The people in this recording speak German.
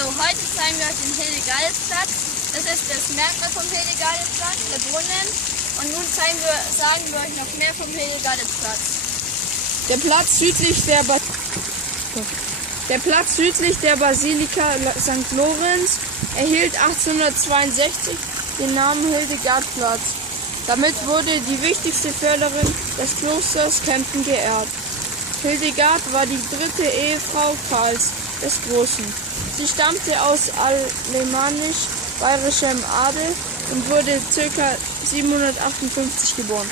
Hallo, heute zeigen wir euch den Hildegardesplatz. Das ist das Merkmal vom Hildegardesplatz, der Brunnen. Und nun sagen wir euch noch mehr vom Hildegardesplatz. Der Platz südlich der Basilika St. Lorenz erhielt 1862 den Namen Hildegardplatz. Damit wurde die wichtigste Förderin des Klosters Kempten geehrt. Hildegard war die dritte Ehefrau Karls des Großen. Sie stammte aus alemannisch-bayerischem Adel und wurde ca. 758 geboren.